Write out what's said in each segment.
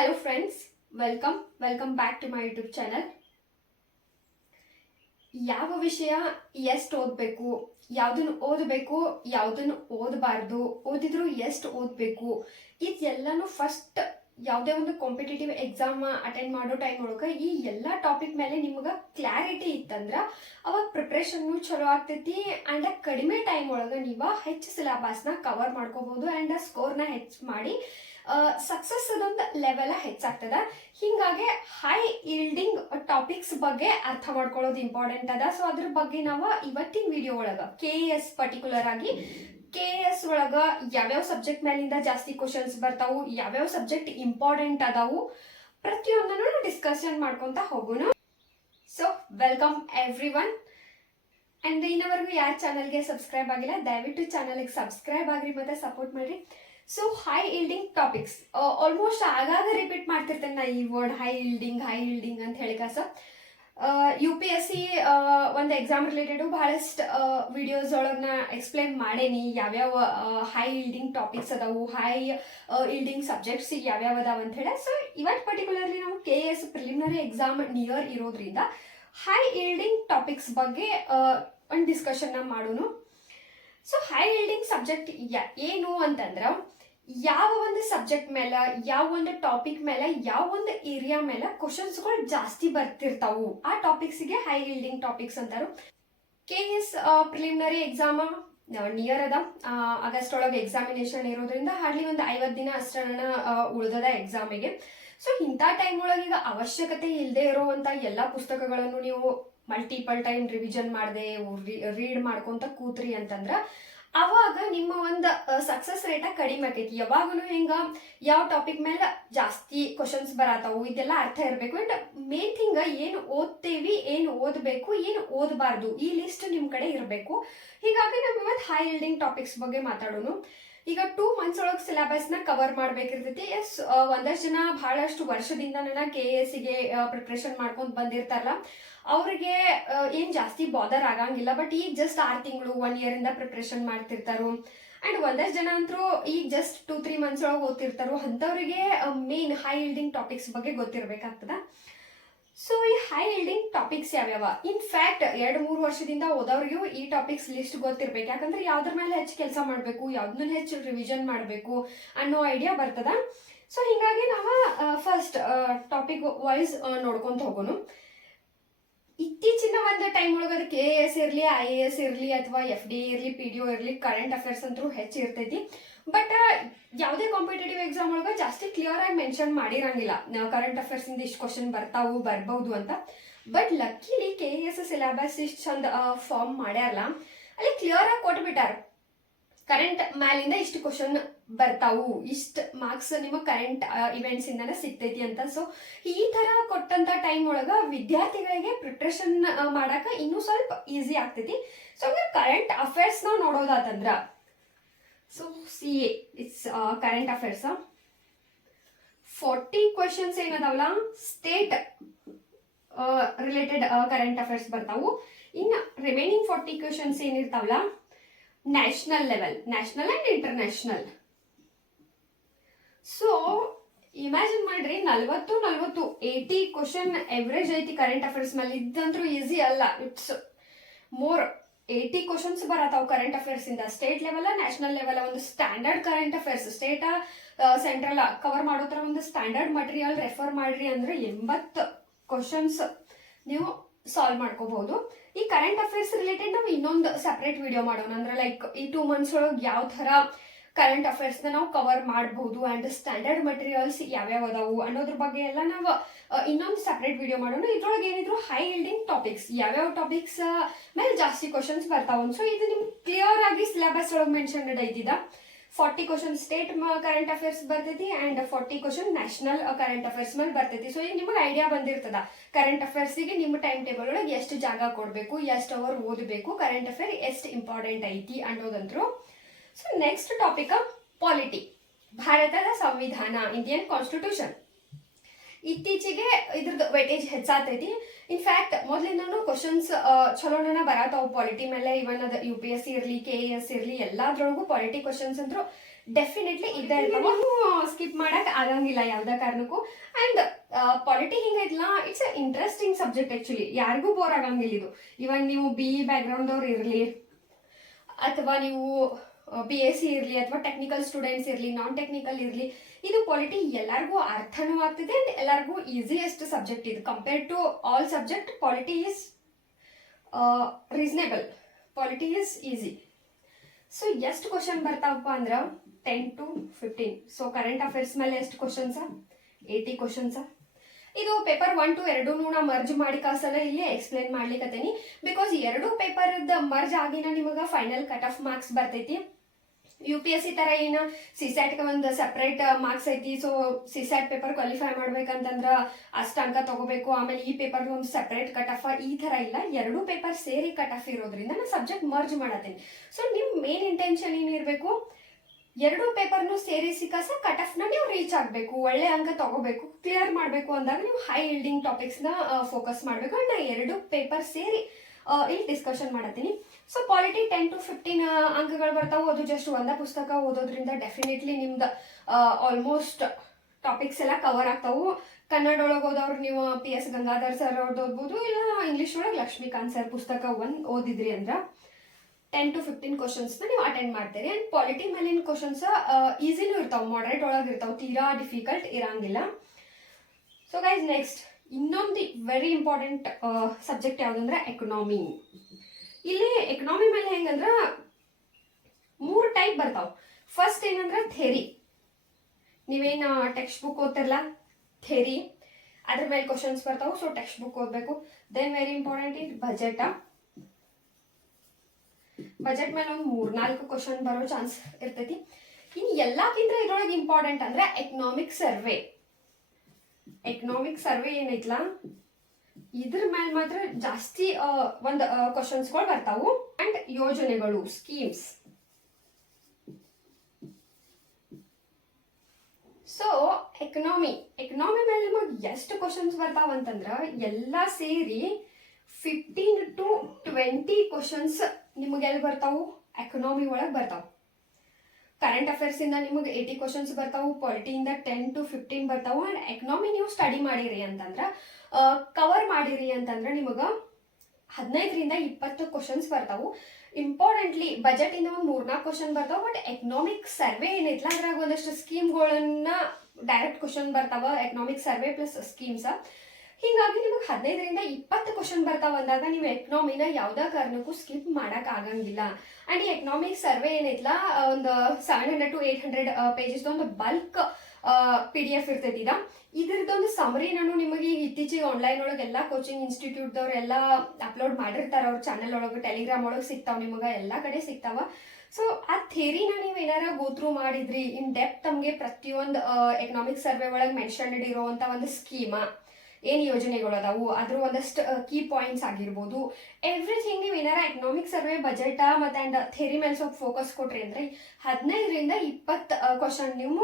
Hello friends welcome welcome back to my YouTube channel ಯಾವ ವಿಷಯ ಎಷ್ಟು ಓದಬೇಕು? ಯಾವುದನ್ನು ಓದಬೇಕು ಯಾವುದನ್ನು ಓದಬಾರ್ದು? ಓದಿದ್ರು ಎಷ್ಟು ಓದಬೇಕು? ಇದೆಲ್ಲನೂ ಫಸ್ಟ್ ಯಾವುದೇ ಒಂದು ಕಾಂಪಿಟೇಟಿವ್ ಎಕ್ಸಾಮ್ ಅಟೆಂಡ್ ಮಾಡೋ ಟೈಮ್ ಒಳಗೆ ಈ ಎಲ್ಲ ಟಾಪಿಕ್ ಮೇಲೆ ನಿಮ್ಗೆ ಕ್ಲಾರಿಟಿ ಇತ್ತಂದ್ರೆ ಅವಾಗ ಪ್ರಿಪ್ರೇಷನ್ನು ಚಲೋ ಆಗ್ತೈತಿ ಆ್ಯಂಡ್ ಕಡಿಮೆ ಟೈಮ್ ಒಳಗೆ ನೀವು ಹೆಚ್ಚು ಸಿಲೆಬಸ್ನ ಕವರ್ ಮಾಡ್ಕೋಬಹುದು ಆ್ಯಂಡ್ ಸ್ಕೋರ್ನ ಹೆಚ್ಚು ಮಾಡಿ ಸಕ್ಸಸ್ ಅದೊಂದು ಲೆವೆಲ ಹೆಚ್ಚಾಗ್ತದ. ಹಿಂಗಾಗಿ ಹೈ ಈಲ್ಡಿಂಗ್ ಟಾಪಿಕ್ಸ್ ಬಗ್ಗೆ ಅರ್ಥ ಮಾಡ್ಕೊಳ್ಳೋದು ಇಂಪಾರ್ಟೆಂಟ್ ಅದ. ಸೊ ಅದ್ರ ಬಗ್ಗೆ ನಾವು ಇವತ್ತಿನ ವಿಡಿಯೋ ಒಳಗೆ ಕೆ ಎಸ್ ಪರ್ಟಿಕ್ಯುಲರ್ ಆಗಿ ಕೆ ಎಸ್ ಒಳಗ ಯಾವ್ಯಾವ ಸಬ್ಜೆಕ್ಟ್ ಮೇಲಿಂದ ಜಾಸ್ತಿ ಕ್ವಶನ್ಸ್ ಬರ್ತಾವು, ಯಾವ್ಯಾವ ಸಬ್ಜೆಕ್ಟ್ ಇಂಪಾರ್ಟೆಂಟ್ ಅದಾವು, ಪ್ರತಿಯೊಂದನ್ನು ಡಿಸ್ಕಷನ್ ಮಾಡ್ಕೊಂತ ಹೋಗೋಣ. So welcome everyone and ಇನ್ನವರೆಗೂ ಯಾರ ಚಾನಲ್ಗೆ ಸಬ್ಸ್ಕ್ರೈಬ್ ಆಗಿಲ್ಲ, ದಯವಿಟ್ಟು ಚಾನಲ್ಗೆ ಸಬ್ಸ್ಕ್ರೈಬ್ ಆಗ್ರಿ, ಮತ್ತೆ ಸಪೋರ್ಟ್ ಮಾಡ್ರಿ. So high yielding topics almost ಆಗಾಗ ರಿಪೀಟ್ ಮಾಡ್ತಿರ್ತೇನೆ ನಾ ಈ word high yielding high yielding ಅಂತ ಹೇಳಿ ಕಾಸ ಯು ಪಿ ಎಸ್ ಸಿ ಒಂದು ಎಕ್ಸಾಮ್ ರಿಲೇಟೆಡು ಭಾಳಷ್ಟು ವಿಡಿಯೋಸ್ ಒಳಗೆ ನಾ ಎಕ್ಸ್ಪ್ಲೈನ್ ಮಾಡೇನಿ. ಯಾವ್ಯಾವ ಹೈ ಇಲ್ಡಿಂಗ್ ಟಾಪಿಕ್ಸ್ ಅದಾವು ಹೈ ಇಲ್ಡಿಂಗ್ ಸಬ್ಜೆಕ್ಟ್ಸ್ ಯಾವ್ಯಾವ ಅದಾವ ಅಂತ ಹೇಳಿ. ಸೊ ಇವತ್ತು ಪರ್ಟಿಕ್ಯುಲರ್ಲಿ ನಾವು K S preliminary exam near ಇರೋದ್ರಿಂದ ಹೈ ಇಲ್ಡಿಂಗ್ ಟಾಪಿಕ್ಸ್ ಬಗ್ಗೆ ಒಂದು ಡಿಸ್ಕಷನ್ನ ಮಾಡೋನು. ಸೊ ಹೈ ಇಲ್ಡಿಂಗ್ ಸಬ್ಜೆಕ್ಟ್ ಏನು ಅಂತಂದ್ರೆ ಯಾವ ಸಬ್ಜೆಕ್ಟ್ ಮೇಲೆ, ಯಾವ ಒಂದು ಟಾಪಿಕ್ ಮೇಲೆ, ಯಾವ ಒಂದು ಏರಿಯಾ ಮೇಲೆ ಕ್ವಶನ್ಸ್ಗಳು ಜಾಸ್ತಿ ಬರ್ತಿರ್ತಾವು. ಆ ಟಾಪಿಕ್ಸ್ಗೆ high yielding topics ಅಂತಾರು. K S preliminary exam near ಅದ. ಆಗಸ್ಟ್ ಒಳಗೆ ಎಕ್ಸಾಮಿನೇಷನ್ ಇರೋದ್ರಿಂದ ಹಾರ್ಡ್ಲಿ ಒಂದು ಐವತ್ತು ದಿನ ಅಷ್ಟನ್ನ ಉಳಿದದ ಎಕ್ಸಾಮಿಗೆ ಸೊ ಇಂಥ ಟೈಮ್ ಒಳಗೆ ಈಗ ಅವಶ್ಯಕತೆ ಇಲ್ಲದೆ ಇರುವಂತ ಎಲ್ಲ ಪುಸ್ತಕಗಳನ್ನು ನೀವು ಮಲ್ಟಿಪಲ್ ಟೈಮ್ ರಿವಿಷನ್ ಮಾಡದೆ ರೀಡ್ ಮಾಡ್ಕೊಂತ ಕೂತ್ರಿ ಅಂತಂದ್ರ ಅವಾಗ ನಿಮ್ಮ ಒಂದು ಸಕ್ಸಸ್ ರೇಟ ಕಡಿಮೆ ಆಕೈತಿ ಯಾವಾಗಲೂ ಹೆಂಗ, ಯಾವ ಟಾಪಿಕ್ ಮೇಲೆ ಜಾಸ್ತಿ ಕ್ವಶನ್ಸ್ ಬರತಾವು, ಇದೆಲ್ಲ ಅರ್ಥ ಇರಬೇಕು. ಅಂಡ್ ಮೇನ್ ಥಿಂಗ್ ಏನು ಓದ್ತೇವಿ, ಏನು ಓದಬೇಕು, ಏನು ಓದಬಾರ್ದು, ಈ ಲಿಸ್ಟ್ ನಿಮ್ಮ ಕಡೆ ಇರಬೇಕು. ಹೀಗಾಗಿ ನಾವು ಇವತ್ತು ಹೈ ಇಲ್ಡಿಂಗ್ ಟಾಪಿಕ್ಸ್ ಬಗ್ಗೆ ಮಾತಾಡೋಣ ಈಗ ಟೂ ಮಂತ್ಸ್ ಒಳಗೆ ಸಿಲೆಬಸ್ನ ಕವರ್ ಮಾಡ್ಬೇಕಿರ್ತೈತಿ. ಎಸ್ ಒಂದಷ್ಟು ಜನ ಬಹಳಷ್ಟು ವರ್ಷದಿಂದ ನನ್ನ ಕೆ ಎಸ್ಗೆ ಪ್ರಿಪ್ರೇಷನ್ ಮಾಡ್ಕೊಂಡು ಬಂದಿರ್ತಾರಲ್ಲ, ಅವ್ರಿಗೆ ಏನ್ ಜಾಸ್ತಿ ಬಾದರ್ ಆಗಂಗಿಲ್ಲ. ಬಟ್ ಈಗ ಜಸ್ಟ್ ಆರು ತಿಂಗಳು ಒನ್ ಇಯರ್ ಇಂದ ಪ್ರಿಪ್ರೇಷನ್ ಮಾಡ್ತಿರ್ತಾರೋ. ಅಂಡ್ ಒಂದಷ್ಟು ಜನ ಅಂತರೂ ಈಗ ಜಸ್ಟ್ ಟೂ ತ್ರೀ ಮಂತ್ಸ್ ಒಳಗೆ ಓದ್ತಿರ್ತಾರೋ. ಅಂಥವ್ರಿಗೆ ಮೇನ್ ಹೈ ಇಲ್ಡಿಂಗ್ ಟಾಪಿಕ್ಸ್ ಬಗ್ಗೆ ಗೊತ್ತಿರ್ಬೇಕಾಗ್ತದ. ಸೊ ಈ ಹೈ ಇಲ್ಡಿಂಗ್ ಟಾಪಿಕ್ಸ್ ಯಾವ್ಯಾವ? ಇನ್ ಫ್ಯಾಕ್ಟ್ ಎರಡು ಮೂರು ವರ್ಷದಿಂದ ಓದೋರಿಗೂ ಈ ಟಾಪಿಕ್ಸ್ ಲಿಸ್ಟ್ ಗೊತ್ತಿರ್ಬೇಕು. ಯಾಕಂದ್ರೆ ಯಾವ್ದ್ರ ಮೇಲೆ ಹೆಚ್ಚು ಕೆಲಸ ಮಾಡಬೇಕು ಯಾವ್ದನ್ನ ಹೆಚ್ಚು ರಿವಿಷನ್ ಮಾಡಬೇಕು ಅನ್ನೋ ಐಡಿಯಾ ಬರ್ತದ. ಸೊ ಹಿಂಗಾಗಿ ನಾವು ಫಸ್ಟ್ ಟಾಪಿಕ್ ವೈಸ್ ನೋಡ್ಕೊಂತ ಹೋಗೋಣ. ಇತ್ತೀಚಿನ ಒಂದು ಟೈಮ್ ಒಳಗೆ ಕೆ ಎ ಎಸ್ ಇರಲಿ ಐ ಎ ಎಸ್ ಇರಲಿ, ಅಥವಾ ಎಫ್ ಡಿ ಇರಲಿ ಪಿ ಡಿ ಒ ಇರಲಿ ಕರೆಂಟ್ ಅಫೇರ್ಸ್ ಅಂತೂ ಹೆಚ್ಚು ಇರ್ತೈತಿ. ಬಟ್ ಯಾವುದೇ ಕಾಂಪಿಟೇಟಿವ್ ಎಕ್ಸಾಮ್ ಒಳಗೆ ಜಾಸ್ತಿ ಕ್ಲಿಯರ್ ಆಗಿ ಮೆನ್ಷನ್ ಮಾಡಿರಂಗಿಲ್ಲ. ಕರೆಂಟ್ ಅಫೇರ್ಸ್ ಇಂದ ಇಷ್ಟು ಕ್ವಶನ್ ಬರ್ತಾವು ಬರ್ಬಹುದು ಅಂತ. But luckily K S syllabus ಇಷ್ಟು ಚಂದ ಫಾರ್ಮ್ ಮಾಡ್ಯಾರಲ್ಲ ಅಲ್ಲಿ ಕ್ಲಿಯರ್ ಆಗಿ ಕೊಟ್ಬಿಟ್ಟಾರ. ಕರೆಂಟ್ ಮ್ಯಾಲಿಂದ ಇಷ್ಟು ಕ್ವಶನ್ ಬರ್ತಾವು. ಇಷ್ಟು ಮಾರ್ಕ್ಸ್ ನಿಮಗೆ ಕರೆಂಟ್ ಇವೆಂಟ್ಸ್ ಇಂದನೇ ಸಿಗ್ತೈತಿ ಅಂತ. ಸೊ ಈ ತರ ಕೊಟ್ಟಂತ ಟೈಮ್ ಒಳಗ ವಿದ್ಯಾರ್ಥಿಗಳಿಗೆ ಪ್ರಿಪ್ರೇಷನ್ ಮಾಡಾಕ ಇನ್ನೂ ಸ್ವಲ್ಪ ಈಸಿ ಆಗ್ತೈತಿ. ಸೊ ಕರೆಂಟ್ ಅಫೇರ್ಸ್ ನಾವು ನೋಡೋದಾತಂದ್ರ so C A it's current affairs forty questions ಏನದಾವಲ್ಲ state related current affairs ಬರ್ತಾವು. ಇನ್ನು remaining forty questions ಏನಿರ್ತಾವಲ್ಲ national level national and international so imagine ಮಾಡ್ರಿ, ನಲ್ವತ್ತು ನಲ್ವತ್ತು ಏಯ್ಟಿ ಕ್ವಶನ್ ಎವರೇಜ್ ಐತಿ ಕರೆಂಟ್ ಅಫೇರ್ಸ್ ಮೇಲೆ ಇದಂದ್ರೂ ಈಸಿ ಅಲ್ಲ. ಇಟ್ಸ್ ಮೋರ್ ಏಯ್ಟಿ ಕ್ವಶನ್ಸ್ ಬರತ್ತಾವ ಕರೆಂಟ್ ಅಫೇರ್ಸ್ ಇಂದ. ಸ್ಟೇಟ್ ಲೆವೆಲ್ ನ್ಯಾಷನಲ್ ಲೆವೆಲ್ ಒಂದು standard current affairs state central cover ಮಾಡೋ ತರ ಒಂದು ಸ್ಟ್ಯಾಂಡರ್ಡ್ ಮಟೀರಿಯಲ್ ರೆಫರ್ ಮಾಡ್ರಿ ಅಂದ್ರೆ ಎಂಬತ್ತು ಕ್ವಶನ್ಸ್ ನೀವು ಸಾಲ್ವ್ ಮಾಡ್ಕೋಬಹುದು ಈ ಕರೆಂಟ್ ಅಫೇರ್ಸ್ ರಿಲೇಟೆಡ್ ನಾವು ಇನ್ನೊಂದು ಸಪ್ರೇಟ್ ವಿಡಿಯೋ ಮಾಡೋಣ. ಅಂದ್ರೆ ಲೈಕ್ ಈ ಟೂ ಮಂತ್ಸ್ ಒಳಗೆ ಯಾವ ತರ ಕರೆಂಟ್ ಅಫೇರ್ಸ್ನ ನಾವು ಕವರ್ ಮಾಡಬಹುದು ಆ್ಯಂಡ್ ಸ್ಟ್ಯಾಂಡರ್ಡ್ ಮಟೀರಿಯಲ್ಸ್ ಯಾವ್ಯಾವ ಅದಾವು ಅನ್ನೋದ್ರ ಬಗ್ಗೆ ಎಲ್ಲ ನಾವು ಇನ್ನೊಂದು ಸಪ್ರೇಟ್ ವಿಡಿಯೋ ಮಾಡೋಣ. ಇದ್ರೊಳಗೆ ಏನಿದ್ರು ಹೈ ಇಲ್ಡಿಂಗ್ ಟಾಪಿಕ್ಸ್ ಯಾವ್ಯಾವ ಟಾಪಿಕ್ಸ್ ಮೇಲೆ ಜಾಸ್ತಿ ಕ್ವಶನ್ಸ್ ಬರ್ತಾವ ಸೊ ಇದು ನಿಮ್ಗೆ ಕ್ಲಿಯರ್ ಆಗಿ ಸಿಲೆಬಸ್ ಒಳಗೆ mention ಐತಿದ forty question state current affairs ಬರ್ತೈತಿ and forty question national current affairs ಮೇಲೆ ಬರ್ತೈತಿ. ಸೊ ಈಗ ನಿಮಗೆ ಐಡಿಯಾ ಬಂದಿರ್ತದ ಕರೆಂಟ್ ಅಫೇರ್ಸಿಗೆ ನಿಮ್ಮ ಟೈಮ್ ಟೇಬಲ್ ಒಳಗೆ ಎಷ್ಟು ಜಾಗ ಕೊಡಬೇಕು, ಎಷ್ಟು ಅವರ್ ಓದಬೇಕು ಕರೆಂಟ್ ಅಫೇರ್ ಎಷ್ಟು ಇಂಪಾರ್ಟೆಂಟ್ ಐತಿ ಅನ್ನೋದಂದ್ರು ಸೊ ನೆಕ್ಸ್ಟ್ ಟಾಪಿಕ್ ಪಾಲಿಟಿ ಭಾರತದ ಸಂವಿಧಾನ ಇಂಡಿಯನ್ ಕಾನ್ಸ್ಟಿಟ್ಯೂಷನ್ ಇತ್ತೀಚೆಗೆ ಇದ್ರದ್ದು ವೆಟೇಜ್ ಹೆಚ್ಚಾತೈತಿ ಇನ್ಫ್ಯಾಕ್ಟ್ ಮೊದ್ಲಿಂದನೂ ಕ್ವಶನ್ಸ್ ಚಲೋನ ಬರತಾವು ಪಾಲಿಟಿ ಮೇಲೆ. ಇವನ್ ಅದ ಯು ಪಿ ಎಸ್ ಸಿ ಇರ್ಲಿ ಕೆ ಎಸ್ ಇರ್ಲಿ, ಎಲ್ಲಾದ್ರೊಳಗು ಪಾಲಿಟಿ ಕ್ವಶನ್ಸ್ ಅಂದ್ರೂ ಡೆಫಿನೆಟ್ಲಿ ಇದ್ದೇ ಸ್ಕಿಪ್ ಮಾಡಕ್ ಆಗಂಗಿಲ್ಲ ಯಾವ್ದೇ ಕಾರಣಕ್ಕೂ. And polity ಹಿಂಗೈತಿಲ್ಲ it's a interesting subject actually ಯಾರಿಗೂ ಬೋರ್ ಆಗಂಗಿಲ್ಲ ಇದು. ಇವನ್ ನೀವು ಬಿ ಇ ಬ್ಯಾಕ್ಗ್ರೌಂಡ್ ಅವ್ರು ಇರ್ಲಿ, ಅಥವಾ ನೀವು ಬಿ ಎಸ್ ಸಿ ಇರಲಿ ಅಥವಾ ಟೆಕ್ನಿಕಲ್ ಸ್ಟೂಡೆಂಟ್ಸ್ ಇರಲಿ ನಾನ್ ಟೆಕ್ನಿಕಲ್ ಇರಲಿ, ಇದು ಪಾಲಿಟಿ ಎಲ್ಲರಿಗೂ ಅರ್ಥನೂ ಆಗ್ತಿದೆ ಅಂಡ್ ಎಲ್ಲರಿಗೂ ಈಸಿಯೆಸ್ಟ್ ಸಬ್ಜೆಕ್ಟ್ ಇದು. Compare to all subject polity is reasonable polity is easy so ಎಷ್ಟು ಕ್ವಶನ್ ಬರ್ತಾವಪ್ಪ ಅಂದ್ರೆ ten to fifteen so current affairs ಮೇಲೆ ಎಷ್ಟು ಕ್ವಶನ್ಸ ಏಯ್ಟಿ ಕ್ವಶನ್ಸ ಇದು ಪೇಪರ್ ಒನ್ ಟು ಎರಡೂ ನಾ ಮರ್ಜ್ ಮಾಡಿ ಕಾಸಲ್ಲ ಇಲ್ಲಿ ಎಕ್ಸ್ಪ್ಲೇನ್ ಮಾಡ್ಲಿಕ್ಕೆ ಬಿಕಾಸ್ ಎರಡು ಪೇಪರ್ ಮರ್ಜ್ ಆಗಿನ ನಿಮಗೆ ಫೈನಲ್ ಕಟ್ ಆಫ್ ಮಾರ್ಕ್ಸ್ ಬರ್ತೈತಿ. ಯು ಪಿ ಎಸ್ ಸಿ ತರ ಏನು ಸಿಸ್ಯಾಟ್ಗೆ ಒಂದು ಸಪ್ರೇಟ್ ಮಾರ್ಕ್ಸ್ ಐತಿ. ಸೊ ಸಿಸ್ಯಾಟ್ ಪೇಪರ್ ಕ್ವಾಲಿಫೈ ಮಾಡ್ಬೇಕಂತಂದ್ರ ಅಷ್ಟು ಅಂಕ ತಗೋಬೇಕು. ಆಮೇಲೆ ಈ ಪೇಪರ್ ಒಂದು ಸಪ್ರೇಟ್ ಕಟ್ ಆಫ್ ಈ ತರ ಇಲ್ಲ. ಎರಡು ಪೇಪರ್ ಸೇರಿ ಕಟ್ ಆಫ್ ಇರೋದ್ರಿಂದ ನಾನು ಸಬ್ಜೆಕ್ಟ್ ಮರ್ಜ್ ಮಾಡತ್ತೀನಿ. ಸೊ ನಿಮ್ ಮೇನ್ ಇಂಟೆನ್ಷನ್ ಏನಿರ್ಬೇಕು ಎರಡು ಪೇಪರ್ನು ಸೇರಿಸಿ ಕಸ ಕಟ್ ಆಫ್ನ ನೀವು ರೀಚ್ ಆಗಬೇಕು. ಒಳ್ಳೆ ಅಂಕ ತಗೋಬೇಕು. ಕ್ಲಿಯರ್ ಮಾಡಬೇಕು ಅಂದಾಗ ನೀವು ಹೈ ಇಲ್ಡಿಂಗ್ ಟಾಪಿಕ್ಸ್ನ ಫೋಕಸ್ ಮಾಡಬೇಕು. ಅಂಡ್ ನಾ ಎರಡು ಪೇಪರ್ ಸೇರಿ ಆ, ಇಲ್ಲಿ discussion ಮಾಡತ್ತೀನಿ. So polity ten to fifteen ಅಂಕಗಳು ಬರ್ತಾವೆ ಅದು ಜಸ್ಟ್ ಒಂದ ಪುಸ್ತಕ ಓದೋದ್ರಿಂದ ಡೆಫಿನೆಟ್ಲಿ ನಿಮ್ದು ಆಲ್ಮೋಸ್ಟ್ ಟಾಪಿಕ್ಸ್ ಎಲ್ಲ ಕವರ್ ಆಗ್ತಾವು. ಕನ್ನಡ ಒಳಗೆ ಓದೋರು ನೀವು ಪಿ ಎಸ್ ಗಂಗಾಧರ್ ಸರ್ ಅವ್ರದ್ದು ಓದ್ಬೋದು, ಇಲ್ಲ ಇಂಗ್ಲೀಷ್ ಒಳಗೆ ಲಕ್ಷ್ಮೀಕಾಂತ್ ಸರ್ ಪುಸ್ತಕ ಒಂದು ಓದಿದ್ರಿ ಅಂದ್ರೆ ಟೆನ್ ಟು ಫಿಫ್ಟೀನ್ ಕ್ವಶನ್ಸ್ನ ನೀವು ಅಟೆಂಡ್ ಮಾಡ್ತೀರಿ. ಆ್ಯಂಡ್ ಪಾಲಿಟಿ ಮೇಲಿನ ಕ್ವಶನ್ಸ್ ಈಸಿನೂ ಇರ್ತಾವೆ ಮಾಡ್ರೇಟ್ ಒಳಗೆ ಇರ್ತಾವೆ. ತೀರಾ ಡಿಫಿಕಲ್ಟ್ ಇರಂಗಿಲ್ಲ. ಸೊ ಗೈಸ್ ನೆಕ್ಸ್ಟ್ ಇನ್ನೊಂದು ವೆರಿ ಇಂಪಾರ್ಟೆಂಟ್ ಸಬ್ಜೆಕ್ಟ್ ಯಾವುದಂದ್ರೆ ಎಕನಾಮಿ ಎಕನಾಮಿ ಮೇಲೆ ಹೆಂಗಂದ್ರ ಮೂರು ಟೈಪ್ ಬರ್ತಾವ. ಫಸ್ಟ್ ಏನಂದ್ರೆ ಥೆರಿ ನೀವೇನು ಟೆಕ್ಸ್ಟ್ ಬುಕ್ ಓದ್ತಿರಲ್ಲ ಥೆರಿ ಅದ್ರ ಮೇಲೆ ಕ್ವಶನ್ಸ್ ಬರ್ತಾವೆ ಸೊ ಟೆಕ್ಸ್ಟ್ ಬುಕ್ ಓದ್ಬೇಕು then very important is budget budget ಮೇಲೆ ಒಂದು ಮೂರ್ನಾಲ್ಕು ಕ್ವಶನ್ ಬರೋ ಚಾನ್ಸ್ ಇರ್ತೈತಿ. ಇನ್ನು ಎಲ್ಲಕ್ಕಿಂತ ಇದ್ರೊಳಗೆ ಇಂಪಾರ್ಟೆಂಟ್ ಅಂದ್ರೆ ಎಕನಾಮಿಕ್ ಸರ್ವೆ ಎಕನಾಮಿಕ್ ಸರ್ವೆ ಏನೈತ್ಲ ಇದ್ರ ಮೇಲೆ ಮಾತ್ರ ಜಾಸ್ತಿ ಒಂದು ಕ್ವಶನ್ಸ್ಗಳು ಬರ್ತಾವು. ಅಂಡ್ ಯೋಜನೆಗಳು ಸ್ಕೀಮ್ಸ್ ಸೊ ಎಕನಾಮಿ ಎಕನಾಮಿ ಮೇಲೆ ನಿಮಗೆ ಎಷ್ಟು ಕ್ವಶನ್ಸ್ ಬರ್ತಾವ ಅಂತಂದ್ರ, ಎಲ್ಲ ಸೇರಿ ಫಿಫ್ಟೀನ್ ಟು ಟ್ವೆಂಟಿ ಕ್ವಶನ್ಸ್ ನಿಮಗೆ ಎಲ್ಲಿ ಬರ್ತಾವು? ಎಕನಾಮಿ ಒಳಗೆ ಬರ್ತಾವು. ಕರೆಂಟ್ ಅಫೇರ್ಸ್ ಇಂದ ನಿಮಗೆ ಏಯ್ಟಿ ಕ್ವಶನ್ಸ್ ಬರ್ತಾವು ಪಾಲಿಟಿಯಿಂದ ಟೆನ್ ಟು ಫಿಫ್ಟೀನ್ ಬರ್ತಾವು ಅಂಡ್ ಎಕನಾಮಿ ನೀವು ಸ್ಟಡಿ ಮಾಡಿರಿ ಅಂತಂದ್ರ ಕವರ್ ಮಾಡಿರಿ ಅಂತಂದ್ರ ನಿಮಗೆ ಹದಿನೈದರಿಂದ ಇಪ್ಪತ್ತು ಕ್ವಶನ್ಸ್ ಬರ್ತಾವು. ಇಂಪಾರ್ಟೆಂಟ್ಲಿ ಬಜೆಟ್ ಇಂದ ಒಂದು ಮೂರ್ನಾಲ್ಕು ಕ್ವಶನ್ ಬರ್ತಾವ ಬಟ್ ಎಕನಾಮಿಕ್ ಸರ್ವೆ ಏನೈತಲ್ಲ ಅದ್ರಾಗ ಒಂದಷ್ಟು ಸ್ಕೀಮ್ಗಳನ್ನ ಡೈರೆಕ್ಟ್ ಕ್ವಶನ್ ಬರ್ತಾವ ಎಕನಾಮಿಕ್ ಸರ್ವೆ ಪ್ಲಸ್ ಸ್ಕೀಮ್ಸ್ ಹಿಂಗಾಗಿ ನಿಮಗೆ ಹದಿನೈದರಿಂದ ಇಪ್ಪತ್ತು ಕ್ವಶನ್ ಬರ್ತಾವ ಅಂದಾಗ ನೀವು ಎಕನಾಮಿನ ಯಾವ್ದಾ ಕಾರಣಕ್ಕೂ ಸ್ಕಿಪ್ ಮಾಡಕ್ ಆಗಂಗಿಲ್ಲ. ಅಂಡ್ ಈ ಎಕನಾಮಿಕ್ ಸರ್ವೆ ಏನೈತ್ಲ ಒಂದು seven hundred to eight hundred pages ಒಂದು ಬಲ್ಕ್ ಪಿ ಡಿ ಎಫ್ ಇರ್ತೈತಿ ಇದ. ಸಮರಿ ನಾನು ನಿಮಗೆ ಇತ್ತೀಚೆಗೆ ಆನ್ಲೈನ್ ಒಳಗೆ ಎಲ್ಲ ಕೋಚಿಂಗ್ ಇನ್ಸ್ಟಿಟ್ಯೂಟ್ದವ್ರು ಎಲ್ಲ ಅಪ್ಲೋಡ್ ಮಾಡಿರ್ತಾರ. ಅವ್ರ ಚಾನಲ್ ಒಳಗೆ ಟೆಲಿಗ್ರಾಮ್ ಒಳಗೆ ಸಿಗ್ತಾವ ನಿಮಗೆ. ಎಲ್ಲ ಕಡೆ ಸಿಗ್ತಾವ. ಸೊ ಆ ಥೇರಿನ ನೀವು ಏನಾರ ಗೋತ್ರೂ ಮಾಡಿದ್ರಿ ಇನ್ ಡೆಪ್ತ್ ತಮಗೆ ಪ್ರತಿಯೊಂದು ಎಕನಾಮಿಕ್ ಸರ್ವೆ ಒಳಗೆ ಮೆನ್ಷನ್ಡ್ ಇರುವಂತ ಒಂದು ಸ್ಕೀಮ ಏನ್ ಯೋಜನೆಗಳು ಅದಾವು? ಅದ್ರ ಒಂದಷ್ಟು ಕೀ ಪಾಯಿಂಟ್ಸ್ ಆಗಿರ್ಬೋದು. ಎವ್ರಿಥಿಂಗ್ ನೀವು ಏನಾರ ಎಕನಾಮಿಕ್ ಸರ್ವೆ ಬಜೆಟ್ ಮತ್ತೆ ಆ್ಯಂಡ್ ಥೆರಿ ಮೇಲೆ ಸ್ವಲ್ಪ ಫೋಕಸ್ ಕೊಟ್ರಿ ಅಂದ್ರೆ ಹದಿನೈದರಿಂದ ಇಪ್ಪತ್ತು ಕ್ವಶನ್ ನೀವು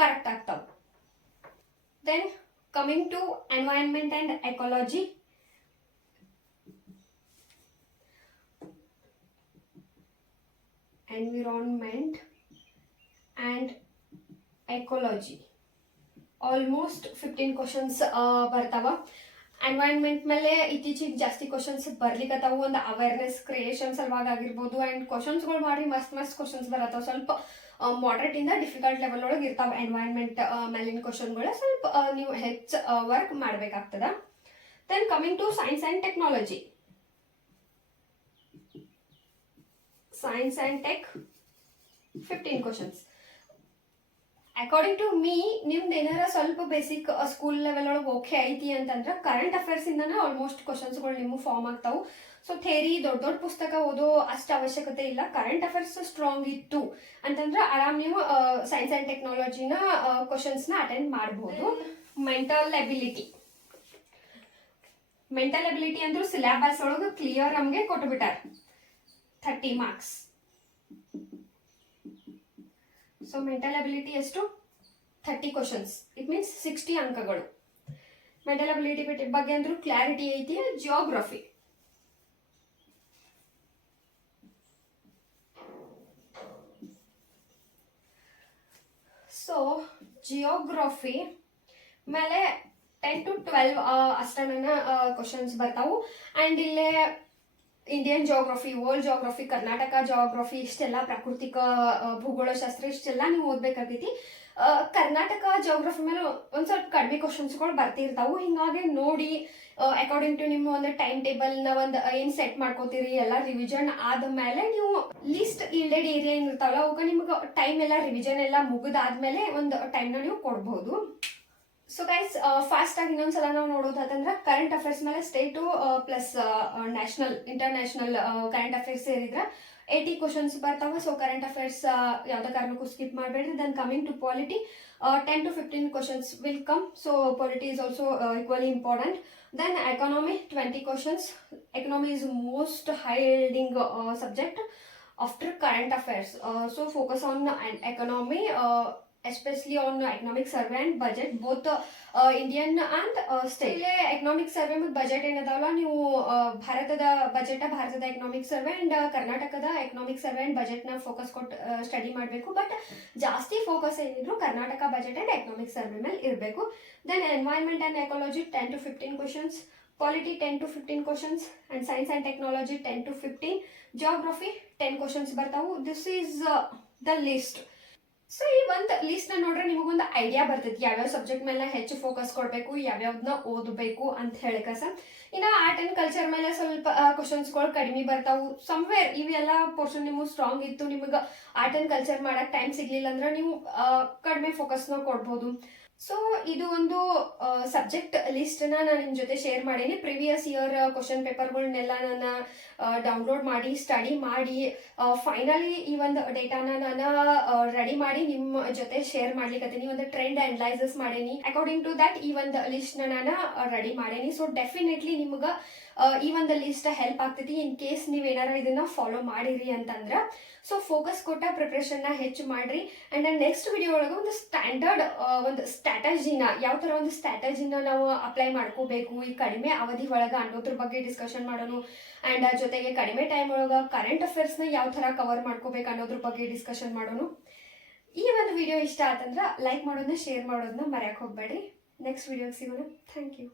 ಕರೆಕ್ಟ್ ಆಗ್ತಾವೆ. Then coming to environment and ecology environment and ecology almost fifteen questions ಬರ್ತಾವ. ಎನ್ವೈರನ್ಮೆಂಟ್ ಮೇಲೆ ಇತ್ತೀಚೆಗೆ ಜಾಸ್ತಿ ಕ್ವಶನ್ಸ್ ಬರ್ಲಿಕ್ಕತ್ತಾವು ಒಂದು ಅವೇರ್ನೆಸ್ ಕ್ರಿಯೇಷನ್ ಸಲುವಾಗಿ ಆಗಿರ್ಬೋದು. ಆ್ಯಂಡ್ ಕ್ವಶನ್ಸ್ಗಳು ಮಾಡಿ ಮಸ್ತ್ ಮಸ್ತ್ ಕ್ವಶನ್ಸ್ ಬರತ್ತಾವ. ಸ್ವಲ್ಪ ಮಾಡ್ರೇಟ್ ಇಂದ ಡಿಫಿಕಲ್ಟ್ ಲೆವೆಲ್ ಒಳಗೆ ಇರ್ತಾವ ಎನ್ವೈರನ್ಮೆಂಟ್ ಮೇಲಿನ ಕ್ವಶನ್ಗಳು ಸ್ವಲ್ಪ ಆ, ನೀವು ಹೆಚ್ಚು work ಮಾಡ್ಬೇಕಾಗ್ತದ. Then coming to science and technology science and tech fifteen questions according to me ನಿಮ್ದು ಏನಾರ ಸ್ವಲ್ಪ ಬೇಸಿಕ್ ಸ್ಕೂಲ್ ಲೆವೆಲ್ ಒಳಗೆ ಓಕೆ ಐತಿ ಅಂತಂದ್ರೆ ಕರೆಂಟ್ ಅಫೇರ್ಸ್ ಇಂದನೇ ಆಲ್ಮೋಸ್ಟ್ ಕ್ವಶನ್ಸ್ಗಳು ನಿಮಗೆ ಫಾರ್ಮ್ ಆಗ್ತಾವು. ಸೊ ಥೇರಿ ದೊಡ್ಡ ದೊಡ್ಡ ಪುಸ್ತಕ ಓದೋ ಅಷ್ಟು ಅವಶ್ಯಕತೆ ಇಲ್ಲ. ಕರೆಂಟ್ ಅಫೇರ್ಸ್ ಸ್ಟ್ರಾಂಗ್ ಇತ್ತು ಅಂತಂದ್ರೆ ಆರಾಮ್ ನೀವು ಸೈನ್ಸ್ ಅಂಡ್ ಟೆಕ್ನಾಲಜಿನ ಕ್ವಶನ್ಸ್ನ ಅಟೆಂಡ್ ಮಾಡಬಹುದು ಮೆಂಟಲ್ ಎಬಿಲಿಟಿ ಮೆಂಟಲ್ ಎಬಿಲಿಟಿ ಅಂದ್ರೆ ಸಿಲೆಬಸ್ ಒಳಗೆ ಕ್ಲಿಯರ್ ನಮಗೆ ಕೊಟ್ಬಿಟ್ಟಾರ. Thirty marks so mental ability ಎಷ್ಟು thirty questions it means sixty ಅಂಕಗಳು. ಮೆಂಟಲ್ ಅಬಿಲಿಟಿ ಬಗ್ಗೆ ಅಂದ್ರೂ ಕ್ಲಾರಿಟಿ ಐತಿ ಜಿಯೋಗ್ರಫಿ ಸೊ ಜಿಯೋಗ್ರಫಿ ಮೇಲೆ ಟೆನ್ ಟು ಟ್ವೆಲ್ವ್ ಅಷ್ಟನ ಕ್ವಶನ್ಸ್ ಬರ್ತಾವು. ಆ್ಯಂಡ್ ಇಲ್ಲೇ Indian geography world geography Karnataka geography ಇಷ್ಟೆಲ್ಲ ಪ್ರಾಕೃತಿಕ ಭೂಗೋಳಶಾಸ್ತ್ರ, ಇಷ್ಟೆಲ್ಲ ನೀವು ಓದ್ಬೇಕಾಗೈತಿ. ಕರ್ನಾಟಕ ಜೋಗ್ರಫಿ ಮೇಲೆ ಒಂದು ಸ್ವಲ್ಪ ಕಡಿಮೆ ಕ್ವಶನ್ಸ್ಗಳು ಬರ್ತಿರ್ತಾವು. ಹಿಂಗಾಗಿ ನೋಡಿ ಅಕಾರ್ಡಿಂಗ್ ಟು ನಿಮ್ಮ ಒಂದು ಟೈಮ್ ಟೇಬಲ್ನ ಒಂದು ಏನು ಸೆಟ್ ಮಾಡ್ಕೋತೀರಿ, ಎಲ್ಲ ರಿವಿಷನ್ ಆದ್ಮೇಲೆ ನೀವು ಲಿಸ್ಟ್ ಇಲ್ಡೆಡ್ ಏರಿಯಾ ಏನಿರ್ತಾವಲ್ಲ ಅವಾಗ ನಿಮ್ಗೆ ಟೈಮ್ ಎಲ್ಲ ರಿವಿಷನ್ ಎಲ್ಲ ಮುಗಿದಾದ್ಮೇಲೆ ಒಂದು ಟೈಮ್ನ ನೀವು ಕೊಡ್ಬೋದು. ಸೊ ಗೈಸ್ ಫಾಸ್ಟ್ ಆಗಿ ಇನ್ನೊಂದ್ಸಲ ನಾವು ನೋಡೋದಾದಂದ್ರೆ ಕರೆಂಟ್ ಅಫೇರ್ಸ್ ಮೇಲೆ state plus national international current affairs ಸೇರಿದ್ರೆ ಏಯ್ಟಿ ಕ್ವಶನ್ಸ್ ಬರ್ತಾವೆ. ಸೊ ಕರೆಂಟ್ ಅಫೇರ್ಸ್ ಯಾವುದೇ ಕಾರಣಕ್ಕೂ ಸ್ಕಿಪ್ ಮಾಡಬೇಡ್ರಿ. Then coming to polity ten to fifteen questions will come so polity is also equally important then economy twenty questions economy is most high yielding subject after current affairs so focus on economy especially on economic survey and budget, both uh, and and uh, economic survey ಮತ್ತು budget ಏನದಾವಲ್ಲ ನೀವು ಭಾರತದ budget ಭಾರತದ economic survey and ಕರ್ನಾಟಕದ economic survey and ಬಜೆಟ್ನ focus ಕೊಟ್ಟು study ಮಾಡಬೇಕು. But ಜಾಸ್ತಿ ಫೋಕಸ್ ಏನಿದ್ರು Karnataka budget and economic survey ಮೇಲೆ ಇರಬೇಕು. Then environment and ecology ten to fifteen questions polity ten to fifteen questions and science and technology ten to fifteen geography ten questions ಬರ್ತಾವು. This is the list so ಈ ಒಂದು list ನೋಡ್ರೆ ನಿಮಗೊಂದು idea ಬರ್ತೈತಿ. ಯಾವ್ಯಾವ subject ಮೇಲೆ ಹೆಚ್ಚು focus ಕೊಡಬೇಕು ಯಾವ್ಯಾವ್ದನ್ನ ಓದಬೇಕು ಅಂತ ಹೇಳಕ ಸರ್. ಇನ್ನು ಆರ್ಟ್ ಅಂಡ್ ಕಲ್ಚರ್ ಮೇಲೆ ಸ್ವಲ್ಪ ಕ್ವಶನ್ಸ್ಗಳು ಕಡಿಮೆ ಬರ್ತಾವು. ಸಮ್ವೇರ್ ಇವೆಲ್ಲ ಪೋರ್ಷನ್ ನಿಮಗೆ ಸ್ಟ್ರಾಂಗ್ ಇತ್ತು. ನಿಮಗೆ ಆರ್ಟ್ ಅಂಡ್ ಕಲ್ಚರ್ ಮಾಡಕ್ಕೆ ಟೈಮ್ ಸಿಗ್ಲಿಲ್ಲ ಅಂದ್ರೆ ನೀವು ಕಡಿಮೆ ಫೋಕಸ್ನ ಕೊಡ್ಬೋದು. ಸೊ ಇದು ಒಂದು ಸಬ್ಜೆಕ್ಟ್ ಲಿಸ್ಟ್ನ ನಾನು ನಿಮ್ಮ ಜೊತೆ ಶೇರ್ ಮಾಡೀನಿ. ಪ್ರಿವಿಯಸ್ ಇಯರ್ ಕ್ವಶನ್ ಪೇಪರ್ಗಳನ್ನೆಲ್ಲ ನಾನು ಡೌನ್ಲೋಡ್ ಮಾಡಿ ಸ್ಟಡಿ ಮಾಡಿ ಫೈನಲಿ ಈ ಒಂದು ಡೇಟಾನ ನಾನು ರೆಡಿ ಮಾಡಿ ನಿಮ್ಮ ಜೊತೆ ಶೇರ್ ಮಾಡ್ಲಿಕ್ಕೆ ಒಂದು ಟ್ರೆಂಡ್ ಅನಲೈಸಸ್ ಮಾಡೇನಿ. ಅಕಾರ್ಡಿಂಗ್ ಟು ದಟ್ ಈ ಒಂದು ಲಿಸ್ಟ್ನ ನಾನು ರೆಡಿ ಮಾಡೇನಿ. ಸೊ ಡೆಫಿನೆಟ್ಲಿ ನಿಮ್ಗೆ ಈ ಒಂದು ಲಿಸ್ಟ್ ಹೆಲ್ಪ್ ಆಗ್ತೈತಿ. ಇನ್ ಕೇಸ್ ನೀವು ಏನಾರ ಇದನ್ನ ಫಾಲೋ ಮಾಡಿರಿ ಅಂತಂದ್ರೆ ಸೊ ಫೋಕಸ್ ಕೊಟ್ಟ ಪ್ರಿಪ್ರೇಷನ್ನ ಹೆಚ್ಚು ಮಾಡ್ರಿ. ಅಂಡ್ ನೆಕ್ಸ್ಟ್ ವಿಡಿಯೋ ಒಳಗೆ ಒಂದು ಸ್ಟ್ಯಾಂಡರ್ಡ್ ಒಂದು ಸ್ಟ್ರಾಟಜಿನ ಯಾವ ಥರ ಒಂದು ಸ್ಟ್ರಾಟಜಿನ ನಾವು ಅಪ್ಲೈ ಮಾಡ್ಕೋಬೇಕು. ಈ ಕಡಿಮೆ ಅವಧಿ ಒಳಗೆ ಅನ್ನೋದ್ರ ಬಗ್ಗೆ ಡಿಸ್ಕಷನ್ ಮಾಡೋಣ. ಅಂಡ್ ಜೊತೆಗೆ ಕಡಿಮೆ ಟೈಮ್ ಒಳಗೆ ಕರೆಂಟ್ ಅಫೇರ್ಸ್ನ ಯಾವ ಥರ ಕವರ್ ಮಾಡ್ಕೋಬೇಕು ಅನ್ನೋದ್ರ ಬಗ್ಗೆ ಡಿಸ್ಕಷನ್ ಮಾಡೋಣ. ಈ ಒಂದು ವಿಡಿಯೋ ಇಷ್ಟ ಆತಂದ್ರೆ ಲೈಕ್ ಮಾಡೋದನ್ನ ಶೇರ್ ಮಾಡೋದನ್ನ ಮರೆಯಕ್ಕೆ ಹೋಗ್ಬೇಡಿ ನೆಕ್ಸ್ಟ್ ವಿಡಿಯೋಗೆ ಸಿಗೋಣ. Thank you